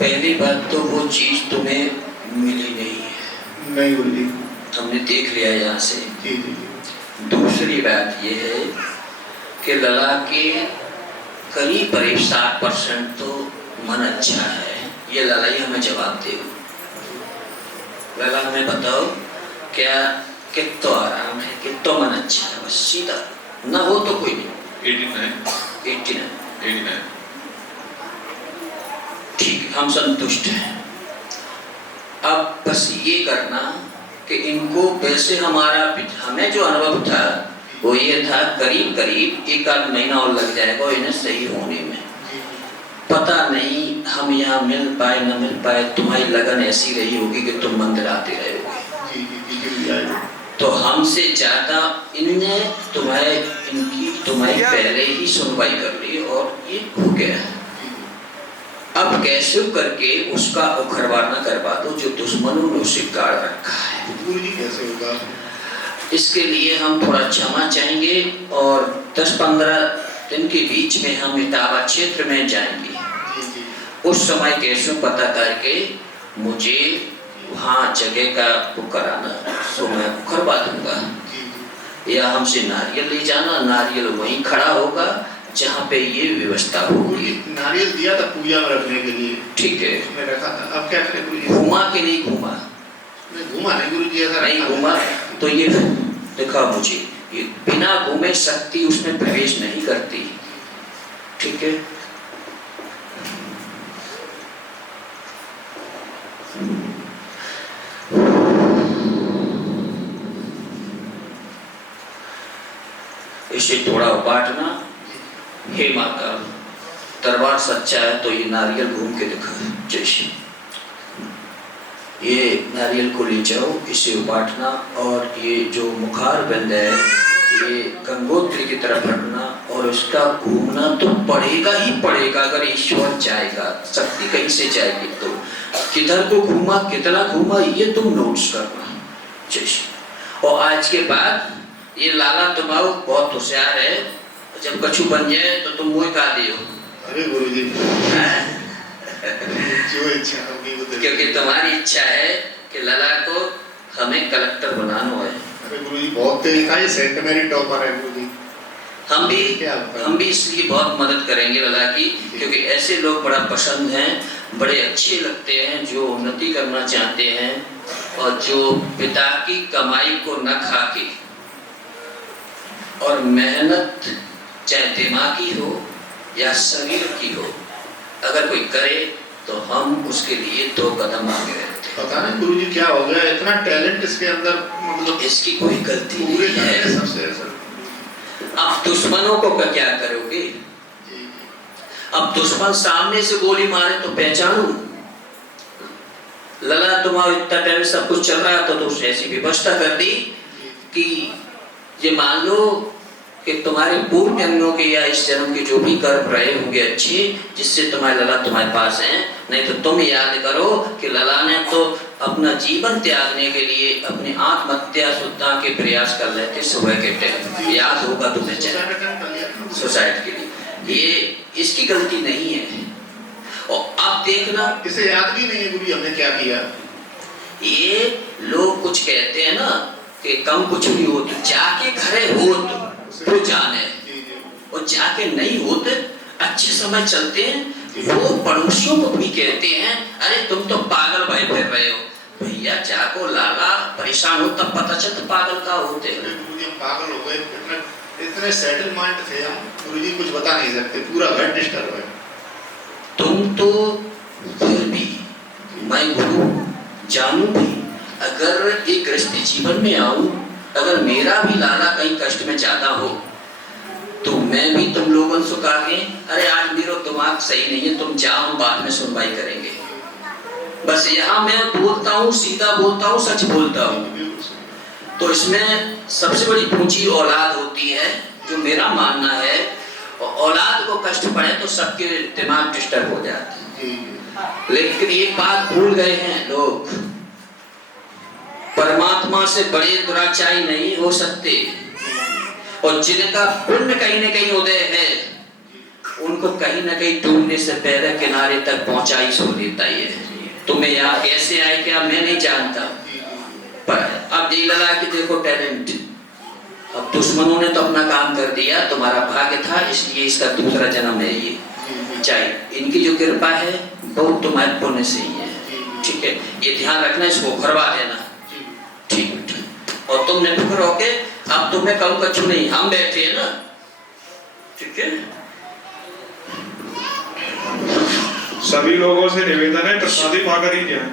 पहली बात तो वो चीज तुम्हें मिली नहीं है, नहीं गुरु जी, हमने देख लिया यहाँ से। जी जी। दूसरी बात ये है कि लला के करीब 60% तो मन अच्छा है। ये लला ही हमें जवाब दे। लला हमें बताओ क्या कितना आराम है, कितना मन अच्छा है, बस सीधा ना हो तो कोई नहीं। 89 ठीक है, हम संतुष्ट हैं। अब बस ये करना कि इनको वैसे हमें जो अनुभव था वो ये था करीब करीब 1 महीना और लग जाएगा इन्हें सही होने में। पता नहीं हम यहाँ मिल पाए न मिल पाए, तुम्हारी लगन ऐसी रही होगी कि तुम मंदिर आते रहोगे। तो हमसे ज्यादा इनने तुम्हारी पहले ही सुनवाई कर ली और ये हो गया। अब कैसे करके उसका उखड़वाना करवा दो जो दुश्मनों ने उसे गाड़ रखा है। कैसे होगा? इसके लिए हम थोड़ा क्षमा चाहेंगे और 10-15 दिन के बीच में हम इटावा क्षेत्र में जाएंगे। उस समय कैसे पता करके मुझे वहाँ जगह का वो कराना, सो मैं करवा दूंगा। या हमसे नारियल ले जाना, नारियल वहीं खड़ा होगा जहाँ पे ये व्यवस्था होगी। नारियल दिया था पूजा में रखने के लिए, ठीक है, मैं रखा था। अब क्या करें गुरु जी? घूमा कि नहीं घूमा? घूमा नहीं गुरु जी, ऐसा नहीं घूमा तो ये देखा मुझे, ये बिना घूमे शक्ति उसमें प्रवेश नहीं करती। ठीक है, इसे थोड़ा उपाटना। हे माता, दरबार सच्चा है तो ये नारियल घूम के दिखा। जैसे ये नारियल को ले जाओ, इसे उपाटना और ये जो मुखार बंद है ये गंगोत्री की तरफ हटना और इसका घूमना तो पड़ेगा ही पड़ेगा। अगर ईश्वर चाहेगा, शक्ति कहीं से जाएगी तो किधर को घूमा, कितना घूमा, ये तुम नोट्स करना। जैसे और आज के बाद ये लाला तुम्हारा बहुत होशियार है, जब कछु बन जाए तो तुम मुँह का दियो। अरे गुरु जी, जो इच्छा होगी वो तो। क्योंकि तुम्हारी इच्छा है कि लला को हमें कलेक्टर बनाना है। अरे गुरु जी, बहुत देखा ये सेंट मेरी टॉपर है गुरु जी। हम भी इसलिए बहुत मदद करेंगे लला की, क्योंकि ऐसे लोग बड़ा पसंद हैं, बड़े अच्छे लगते हैं, जो उन्नति करना चाहते हैं और जो पिता की कमाई को न खा के और मेहनत चाहे दिमागी हो या शरीर की हो, अगर कोई करे तो हम उसके लिए 2 कदम आगे रहते हैं। पता नहीं गुरुजी क्या हो गया, इतना टैलेंट इसके अंदर, मतलब इसकी कोई गलती पूरे नहीं है। सबसे अब दुश्मनों को क्या करोगे? अब दुश्मन सामने से गोली मारे तो पहचानू। लला तुम्हारा इतना टाइम सब कुछ चल रहा था तो उसने ऐसी व्यवस्था कर दी कि ये मान लो कि तुम्हारे पूर्व जन्मों के या इस जन्म के जो भी कर्म रहे होंगे अच्छे, जिससे तुम्हारे लला तुम्हारे पास हैं। नहीं तो तुम याद करो कि लला ने तो अपना जीवन त्यागने के लिए अपनी आत्महत्या सुद्धा के प्रयास कर लेते सुबह के टाइम, याद होगा तुम्हें, सुसाइड के लिए। ये इसकी गलती नहीं है। और अब देखना, इसे याद भी नहीं है गुरु हमने क्या किया। ये लोग कुछ कहते हैं ना कि कम कुछ भी हो तो जाके घरे हो तो जाने, और जाके नहीं होते अच्छे समय चलते हैं। वो पड़ोसियों को भी कहते हैं अरे तुम तो पागल भाई फिर रहे हो। भैया जाको लाला परेशान हो तब पता चलता पागल का होते हैं। हम पागल हो गए, इतने सेटल माइंड थे हम गुरुजी, कुछ बता नहीं सकते, पूरा घर डिस्टर्ब है। तुम तो फिर भी मैं गुरु जानू भी, अगर एक गृहस्थी जीवन में आऊं, अगर मेरा भी लाला कहीं कष्ट में ज्यादा हो तो मैं भी तुम लोगों से कहा के अरे आज मेरा दिमाग सही नहीं है, तुम जाओ, हम बाद में सुनवाई करेंगे। बस यहाँ मैं बोलता हूँ, सीधा बोलता हूँ, सच बोलता हूँ। तो इसमें सबसे बड़ी पूंजी औलाद होती है, जो मेरा मानना है। औलाद को कष्ट पड़े तो सबके दिमाग डिस्टर्ब हो जाते हैं। लेकिन एक बात भूल गए हैं लोग, परमात्मा से बड़े दुराचारी नहीं हो सकते। और जिनका पुण्य कहीं न कहीं उदय है उनको कहीं ना कहीं डूबने से पहले किनारे तक पहुंचाई सो देता ये। तुम्हें यहाँ कैसे आए क्या मैं नहीं जानता, पर अब ये लगा कि देखो टैलेंट, अब दुश्मनों ने तो अपना काम कर दिया, तुम्हारा भाग्य था इसलिए इसका दूसरा जन्म है ये। चाहे इनकी जो कृपा है बहुत तुम्हारे पुण्य से ही है, ठीक है, ये ध्यान रखना, इसको उखड़वा देना, ठीक है। और तुम निपुण होके, अब तुम्हें कहूँ कछु नहीं, हम बैठे हैं ना, ठीक है। सभी लोगों से निवेदन है प्रसादी पाकर ही जाए।